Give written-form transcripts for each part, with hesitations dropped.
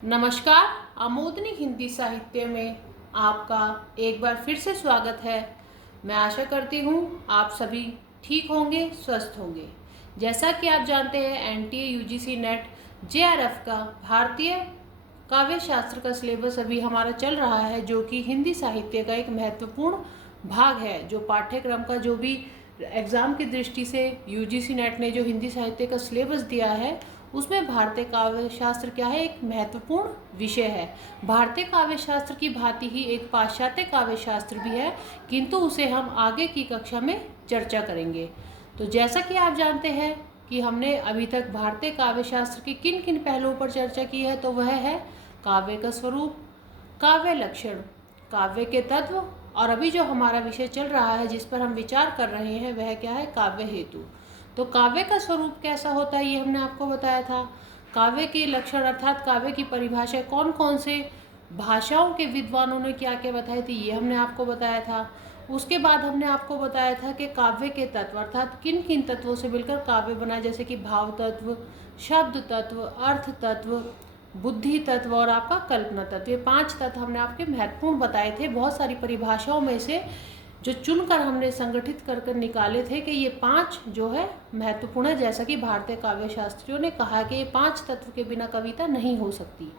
नमस्कार। आमोदनी हिंदी साहित्य में आपका एक बार फिर से स्वागत है। मैं आशा करती हूँ आप सभी ठीक होंगे, स्वस्थ होंगे। जैसा कि आप जानते हैं एनटीए यूजीसी नेट जेआरएफ का भारतीय काव्य शास्त्र का सिलेबस अभी हमारा चल रहा है, जो कि हिंदी साहित्य का एक महत्वपूर्ण भाग है। जो पाठ्यक्रम का जो भी एग्ज़ाम की दृष्टि से यूजीसी नेट ने जो हिंदी साहित्य का सिलेबस दिया है, उसमें भारतीय काव्य शास्त्र क्या है, एक महत्वपूर्ण विषय है। भारतीय काव्य शास्त्र की भांति ही एक पाश्चात्य काव्य शास्त्र भी है, किंतु उसे हम आगे की कक्षा में चर्चा करेंगे। तो जैसा कि आप जानते हैं कि हमने अभी तक भारतीय काव्य शास्त्र के किन किन पहलुओं पर चर्चा की है, तो वह है काव्य का स्वरूप, काव्य लक्षण, काव्य के तत्व, और अभी जो हमारा विषय चल रहा है जिस पर हम विचार कर रहे हैं वह क्या है, काव्य हेतु। तो काव्य का स्वरूप कैसा होता है ये हमने आपको बताया था। काव्य के लक्षण अर्थात काव्य की परिभाषा कौन कौन से भाषाओं के विद्वानों ने क्या क्या बताई थी, ये हमने आपको बताया था। उसके बाद हमने आपको बताया था कि काव्य के तत्व अर्थात किन किन तत्वों से मिलकर काव्य बना, जैसे कि भाव तत्व, शब्द तत्व, अर्थ तत्व, बुद्धि तत्व और आपका कल्पना तत्व। ये 5 तत्व हमने आपके महत्वपूर्ण बताए थे। बहुत सारी परिभाषाओं में से जो चुनकर हमने संगठित कर निकाले थे कि ये 5 जो है महत्वपूर्ण है, जैसा कि भारतीय काव्य शास्त्रियों ने कहा कि ये 5 तत्व के बिना कविता नहीं हो सकती।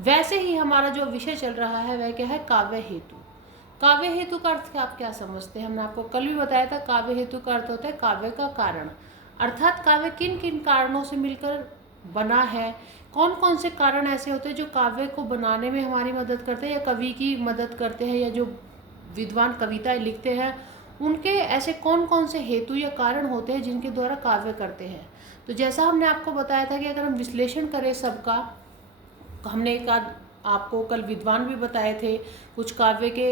वैसे ही हमारा जो विषय चल रहा है वह क्या है, काव्य हेतु। काव्य हेतु का अर्थ आप क्या समझते हैं, हमने आपको कल भी बताया था। काव्य हेतु का अर्थ होता है काव्य का कारण, अर्थात काव्य किन किन कारणों से मिलकर बना है। कौन कौन से कारण ऐसे होते हैं जो काव्य को बनाने में हमारी मदद करते हैं या कवि की मदद करते हैं, या जो विद्वान कविताएं लिखते हैं उनके ऐसे कौन कौन से हेतु या कारण होते हैं जिनके द्वारा काव्य करते हैं। तो जैसा हमने आपको बताया था कि अगर हम विश्लेषण करें सबका, हमने एक आध आपको कल विद्वान भी बताए थे, कुछ काव्य के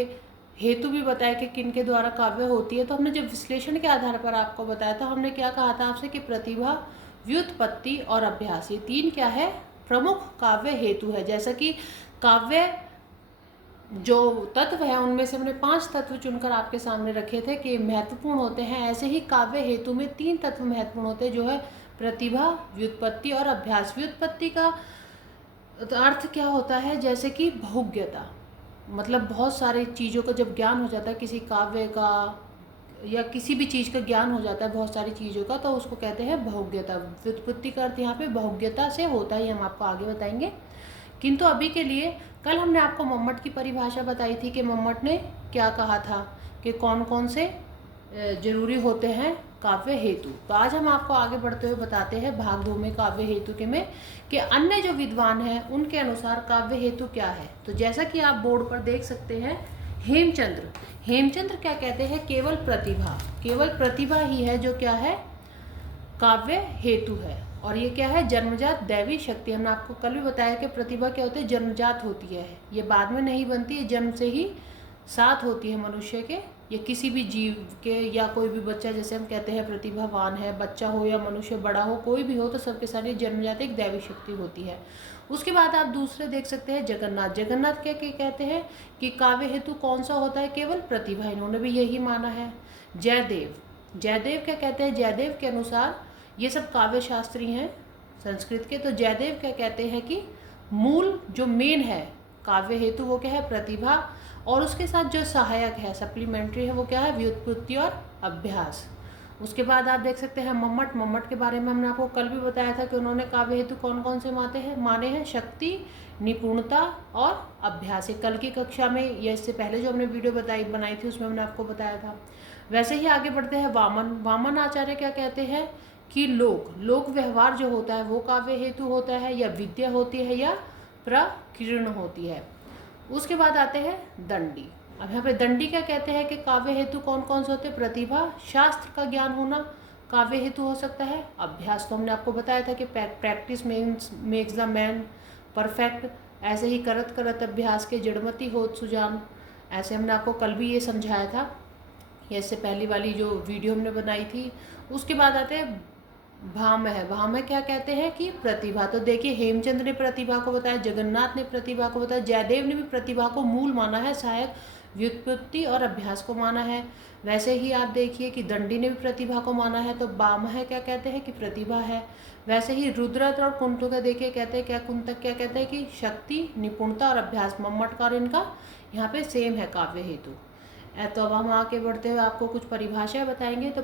हेतु भी बताए कि किन के द्वारा काव्य होती है। तो हमने जब विश्लेषण के आधार पर आपको बताया था, हमने क्या कहा था आपसे कि प्रतिभा, व्युत्पत्ति और अभ्यास, ये 3 क्या है, प्रमुख काव्य हेतु है। जैसा कि काव्य जो तत्व है उनमें से हमने 5 तत्व चुनकर आपके सामने रखे थे कि महत्वपूर्ण होते हैं, ऐसे ही काव्य हेतु में 3 तत्व महत्वपूर्ण होते हैं, जो है प्रतिभा, व्युत्पत्ति और अभ्यास। व्युत्पत्ति का अर्थ क्या होता है, जैसे कि बहुज्ञता, मतलब बहुत सारी चीज़ों का जब ज्ञान हो जाता है, किसी काव्य का या किसी भी चीज़ का ज्ञान हो जाता है बहुत सारी चीज़ों का, तो उसको कहते हैं बहुज्ञता। व्युत्पत्ति का अर्थ यहाँ पे बहुज्ञता से होता है, ये हम आपको आगे बताएंगे। किंतु अभी के लिए कल हमने आपको मम्मट की परिभाषा बताई थी कि मम्मट ने क्या कहा था कि कौन कौन से जरूरी होते हैं काव्य हेतु। तो आज हम आपको आगे बढ़ते हुए बताते हैं भाग 2 में काव्य हेतु के में कि अन्य जो विद्वान हैं उनके अनुसार काव्य हेतु क्या है। तो जैसा कि आप बोर्ड पर देख सकते हैं, हेमचंद्र क्या कहते हैं, केवल प्रतिभा ही है जो क्या है, काव्य हेतु है। और ये क्या है, जन्मजात दैवी शक्ति। हमने आपको कल भी बताया कि प्रतिभा क्या होती है, जन्मजात होती है, ये बाद में नहीं बनती है, जन्म से ही साथ होती है मनुष्य के या किसी भी जीव के, या कोई भी बच्चा, जैसे हम कहते हैं प्रतिभावान है, बच्चा हो या मनुष्य बड़ा हो, कोई भी हो, तो सबके साथ ये जन्मजात एक दैवी शक्ति होती है। उसके बाद आप दूसरे देख सकते हैं जगन्नाथ क्या कहते हैं कि काव्य हेतु कौन सा होता है, केवल प्रतिभा, इन्होंने भी यही माना है। जयदेव क्या कहते हैं, जयदेव के अनुसार ये सब काव्य शास्त्री हैं संस्कृत के, तो जयदेव क्या कहते हैं कि मूल जो मेन है काव्य हेतु वो क्या है, प्रतिभा, और उसके साथ जो सहायक है, सप्लीमेंट्री है, वो क्या है, व्युत्पत्ति और अभ्यास। उसके बाद आप देख सकते हैं मम्मट के बारे में हमने आपको कल भी बताया था कि उन्होंने काव्य हेतु कौन कौन से माने हैं, शक्ति, निपुणता और अभ्यास। कल की कक्षा में या इससे पहले जो हमने वीडियो बनाई थी उसमें हमने आपको बताया था। वैसे ही आगे बढ़ते हैं, वामन आचार्य क्या कहते हैं कि लोक व्यवहार जो होता है वो काव्य हेतु होता है, या विद्या होती है, या प्रकीर्ण होती है। उसके बाद आते हैं दंडी। अब यहाँ पे दंडी क्या कहते हैं कि काव्य हेतु कौन कौन से होते हैं, प्रतिभा, शास्त्र का ज्ञान होना काव्य हेतु हो सकता है, अभ्यास तो हमने आपको बताया था कि practice makes the man perfect, ऐसे ही करत करत अभ्यास के जड़मति होत सुजान, ऐसे हमने आपको कल भी ये समझाया था, या इससे पहली वाली जो वीडियो हमने बनाई थी। उसके बाद आते हैं भामह क्या कहते हैं कि प्रतिभा। तो देखिए, हेमचंद्र ने प्रतिभा को बताया, जगन्नाथ ने प्रतिभा को बताया, जयदेव ने भी प्रतिभा को मूल माना है, सहायक व्युत्पत्ति और अभ्यास को माना है। वैसे ही आप देखिए कि दंडी ने भी प्रतिभा को माना है, तो बामह क्या कहते हैं कि प्रतिभा है। वैसे ही रुद्रत और कुंतक देखिए कहते हैं क्या, कुंतक क्या कहते हैं कि शक्ति, निपुणता और अभ्यास। मम्मटकार इनका यहाँ पे सेम है काव्य हेतु। तो अब हम आगे बढ़ते हुए आपको कुछ परिभाषाएं बताएंगे। तो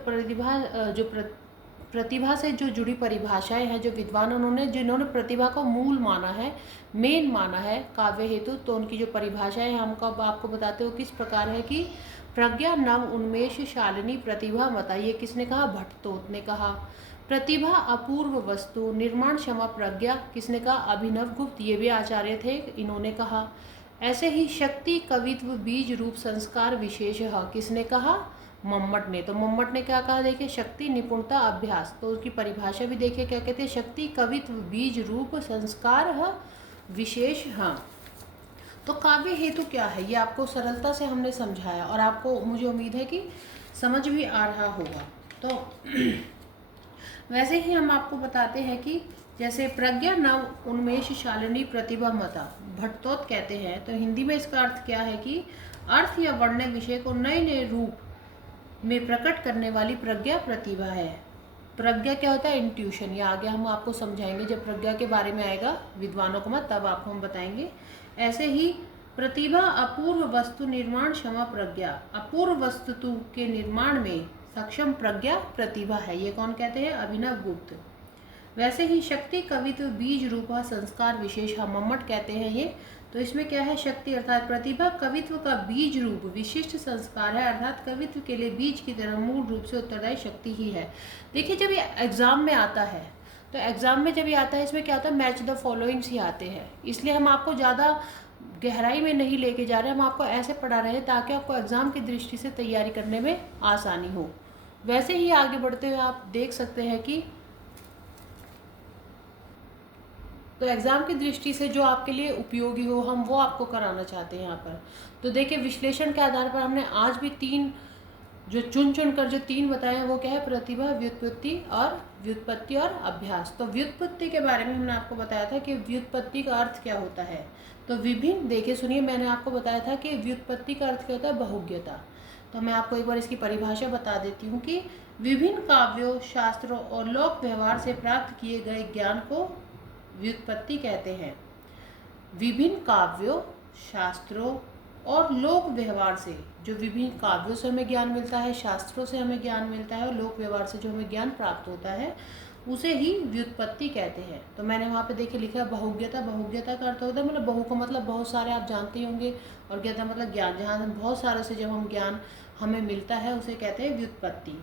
प्रतिभा से जो जुड़ी परिभाषाएं हैं जो विद्वान उन्होंने जिन्होंने प्रतिभा को मूल माना है, मेन माना है काव्य हेतु, तो उनकी जो परिभाषाएं हैं हमको अब आपको बताते हो किस प्रकार है कि प्रज्ञा नव उन्मेष शालिनी प्रतिभा मता। ये किसने कहा? भट्टतोत ने कहा। प्रतिभा अपूर्व वस्तु निर्माण क्षमा प्रज्ञा किसने कहा? अभिनव गुप्त, ये भी आचार्य थे, इन्होंने कहा। ऐसे ही शक्ति कवित्व बीज रूप संस्कार विशेष किसने कहा? मम्मट ने। तो मम्मट ने क्या कहा देखिए, शक्ति, निपुणता, अभ्यास। तो उसकी परिभाषा भी देखिए क्या कहते हैं, शक्ति कवित्व बीज रूप संस्कार विशेष। हाँ, तो काव्य हेतु क्या है ये आपको सरलता से हमने समझाया और आपको मुझे उम्मीद है कि समझ भी आ रहा होगा। तो वैसे ही हम आपको बताते हैं कि जैसे प्रज्ञा नव उन्मेष शालिनी प्रतिभा मता भट्टतोत कहते हैं, तो हिंदी में इसका अर्थ क्या है कि अर्थ या वर्ण्य विषय को नए नए रूप में प्रकट करने वाली प्रज्ञा प्रतिभा है। प्रज्ञा क्या होता है? इंट्यूशन। ये आगे हम आपको समझाएंगे जब प्रज्ञा के बारे में आएगा विद्वानों को मत, तब आपको हम बताएंगे। ऐसे ही प्रतिभा अपूर्व वस्तु निर्माण क्षमा प्रज्ञा, अपूर्व वस्तु के निर्माण में सक्षम प्रज्ञा प्रतिभा है। ये कौन कहते हैं? अभिनव गुप्त। वैसे ही शक्ति कवित्व बीज रूप संस्कार विशेष मम्मट कहते हैं ये। तो इसमें क्या है? शक्ति अर्थात प्रतिभा कवित्व का बीज रूप विशिष्ट संस्कार है, अर्थात कवित्व के लिए बीज की तरह मूल रूप से उत्तरदायी शक्ति ही है। देखिए जब ये एग्जाम में आता है, तो एग्जाम में जब ये आता है इसमें क्या होता है, मैच द फॉलोइंग्स ही आते हैं। इसलिए हम आपको ज़्यादा गहराई में नहीं लेके जा रहे, हम आपको ऐसे पढ़ा रहे हैं ताकि आपको एग्जाम की दृष्टि से तैयारी करने में आसानी हो। वैसे ही आगे बढ़ते हुए आप देख सकते हैं कि तो एग्ज़ाम की दृष्टि से जो आपके लिए उपयोगी हो हम वो आपको कराना चाहते हैं यहाँ पर। तो देखिए विश्लेषण के आधार पर हमने आज भी तीन जो चुन कर जो तीन बताए हैं वो क्या है? प्रतिभा, व्युत्पत्ति और अभ्यास। तो व्युत्पत्ति के बारे में हमने आपको बताया था कि व्युत्पत्ति का अर्थ क्या होता है। तो विभिन्न, देखिए सुनिए, मैंने आपको बताया था कि व्युत्पत्ति का अर्थ क्या होता है? बहुज्ञता। तो मैं आपको एक बार इसकी परिभाषा बता देती हूँ कि विभिन्न काव्यों, शास्त्रों और लोक व्यवहार से प्राप्त किए गए ज्ञान को व्युत्पत्ति कहते हैं। विभिन्न काव्यों, शास्त्रों और लोक व्यवहार से, जो विभिन्न काव्यों से हमें ज्ञान मिलता है, शास्त्रों से हमें ज्ञान मिलता है और लोक व्यवहार से जो हमें ज्ञान प्राप्त होता है उसे ही व्युत्पत्ति कहते हैं। तो मैंने वहाँ पे देखिए लिखा है बहुज्ञता। बहुज्ञता का अर्थ होता है मतलब बहु का मतलब बहुत सारे, आप जानते ही होंगे, और ज्ञता मतलब ज्ञान। जहाँ हम बहुत सारे से जब हम ज्ञान हमें मिलता है उसे कहते हैं व्युत्पत्ति।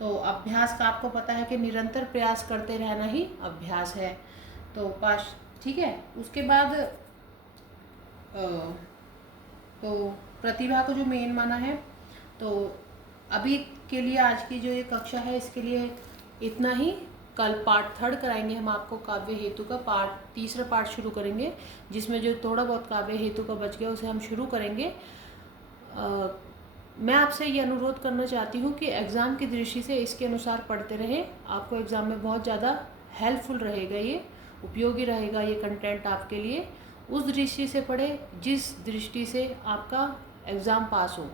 तो अभ्यास का आपको पता है कि निरंतर प्रयास करते रहना ही अभ्यास है। तो पास, ठीक है। उसके बाद तो प्रतिभा को जो मेन माना है, तो अभी के लिए आज की जो ये कक्षा है इसके लिए इतना ही। कल पार्ट 3 कराएंगे हम आपको काव्य हेतु का। तीसरा पार्ट शुरू करेंगे जिसमें जो थोड़ा बहुत काव्य हेतु का बच गया उसे हम शुरू करेंगे। मैं आपसे ये अनुरोध करना चाहती हूँ कि एग्ज़ाम की दृष्टि से इसके अनुसार पढ़ते रहें। आपको एग्ज़ाम में बहुत ज़्यादा हेल्पफुल रहेगा, ये उपयोगी रहेगा ये कंटेंट आपके लिए। उस दृष्टि से पढ़े जिस दृष्टि से आपका एग्ज़ाम पास हो,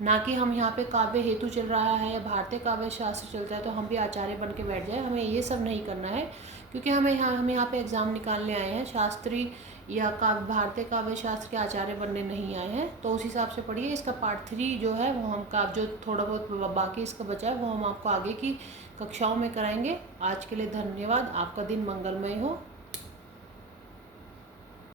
ना कि हम यहाँ पे काव्य हेतु चल रहा है, भारतीय काव्य शास्त्र चलता है तो हम भी आचार्य बन के बैठ जाए। हमें ये सब नहीं करना है, क्योंकि हम यहाँ पे एग्ज़ाम निकालने आए हैं, शास्त्री या भारतीय काव्य शास्त्र के आचार्य बनने नहीं आए हैं। तो उस हिसाब से पढ़िए। इसका पार्ट 3 जो है वो हम जो थोड़ा बहुत बाकी इसका बचा है वो हम आपको आगे की कक्षाओं में कराएंगे। आज के लिए धन्यवाद। आपका दिन मंगलमय हो।